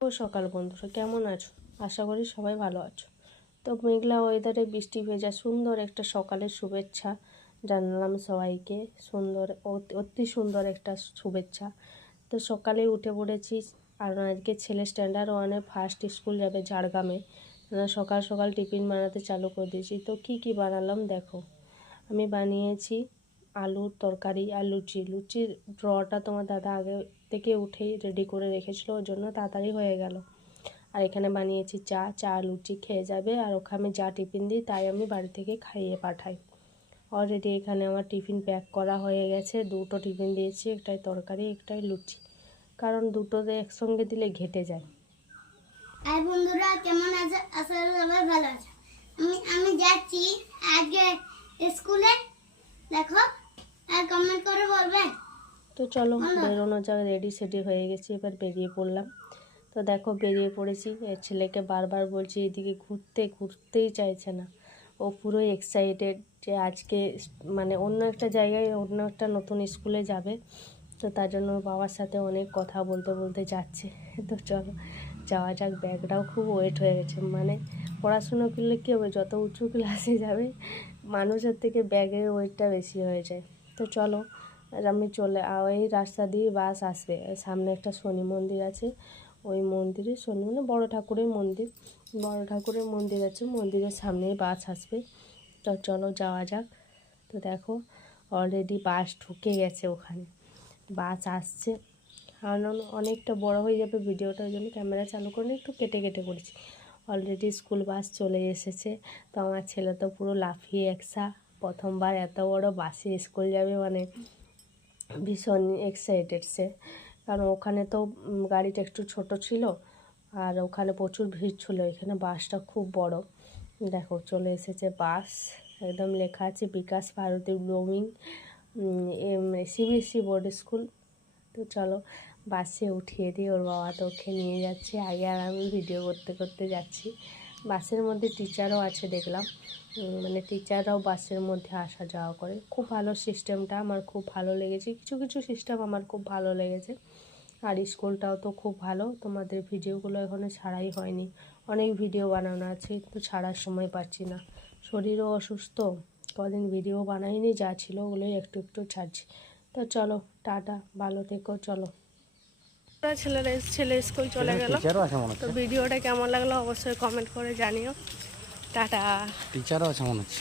সকাল বন্ধুরা কেমন আছো? আশা করি সবাই ভালো আছো। তো মেঘলা ওয়েদারে বৃষ্টি ভেজা সুন্দর একটা সকালের শুভেচ্ছা জানালাম সবাইকে। অতি সুন্দর একটা শুভেচ্ছা। তো সকালে উঠে পড়েছি, আর আজকে ছেলে স্ট্যান্ডার্ড ওয়ানে ফার্স্ট স্কুল যাবে ঝাড়গ্রামে। সকাল সকাল টিফিন বানাতে চালু করে দিয়েছি। তো কি বানালাম দেখো। আমি বানিয়েছি আলুর তরকারি আর লুচির ড্রটা তোমার দাদা আগে থেকে উঠেই রেডি করে রেখেছিল, ওর জন্য তাড়াতাড়ি হয়ে গেল। আর এখানে বানিয়েছি চা লুচি খেয়ে যাবে, আর ওখানে যা টিফিন দিই তাই আমি বাড়ি থেকে খাইয়ে পাঠাই। অলরেডি এখানে আমার টিফিন প্যাক করা হয়ে গেছে। দুটো টিফিন দিয়েছি, একটাই তরকারি একটাই লুচি, কারণ দুটোতে একসঙ্গে দিলে ঘেটে যায়। আর বন্ধুরা কেমন আছে? আশা করি সবাই ভালো আছে। আমি যাচ্ছি আজকে স্কুলে, দেখো আর কমেন্ট করে বলবেন। তো চলো বেরোনো যাক, রেডি সেডি হয়ে গেছি, এবার বেরিয়ে পড়লাম। তো দেখো বেরিয়ে পড়েছি। এর ছেলেকে বারবার বলছি এদিকে ঘুরতেই চাইছে না। ও পুরো এক্সাইটেড যে আজকে মানে অন্য একটা জায়গায় অন্য একটা নতুন স্কুলে যাবে। তো তার জন্য ওর বাবার সাথে অনেক কথা বলতে যাচ্ছে। তো চলো যাওয়া যাক। ব্যাগটাও খুব ওয়েট হয়ে গেছে, মানে পড়াশুনো করলে কী হবে, যত উঁচু ক্লাসে যাবে মানুষের থেকে ব্যাগের ওয়েটটা বেশি হয়ে যায়। তো চলো আমি এই রাস্তা দিয়ে বাস আসবে। সামনে একটা শনি মন্দির আছে, ওই মন্দিরে মানে বড় ঠাকুরের মন্দির আছে, মন্দিরের সামনেই বাস আসবে। তো চলো যাওয়া যাক। তো দেখো অলরেডি বাস ঢুকে গেছে, ওখানে বাস আসছে। কারণ অনেকটা বড় হয়ে যাবে ভিডিওটার জন্য ক্যামেরা চালু করে একটু কেটে করেছি। অলরেডি স্কুল বাস চলে এসেছে। তো আমার ছেলে তো পুরো লাফিয়ে একসা, প্রথমবার এত বড় বাসে স্কুল যাবে, মানে ভীষণ এক্সাইটেড সে। কারণ ওখানে তো গাড়িটা একটু ছোট ছিল, আর ওখানে প্রচুর ভিড় ছিল। এখানে বাসটা খুব বড়। দেখো চলে এসেছে বাস, একদম লেখা আছে Bikash Bharati blooming CBSE board school. তো চলো বাসে উঠিয়ে দিই, ওর বাবা তো ওকে নিয়ে যাচ্ছে আগে, আর আমি ভিডিও করতে যাচ্ছি। বাসের মধ্যে টিচারও আছে দেখলাম, মানে টিচাররাও বাসের মধ্যে আসা যাওয়া করে। খুব ভালো সিস্টেমটা, আমার খুব ভালো লেগেছে। কিছু সিস্টেম আমার খুব ভালো লেগেছে। আর স্কুলটাও তো খুব ভালো। তোমাদের ভিডিওগুলো এখনও ছাড়াই হয়নি, অনেক ভিডিও বানানো আছে, কিন্তু ছাড়ার সময় পাচ্ছি না। শরীরও অসুস্থ, কদিন ভিডিও বানাইনি, যা ছিল ওগুলোই একটু ছাড়ছি। তো চলো টাটা, ভালো থেকো। চলো ছেলে স্কুল চলে গেল। তো ভিডিওটা কেমন লাগলো অবশ্যই কমেন্ট করে জানিও। টাটা। টিচারও আছে মনে হচ্ছে।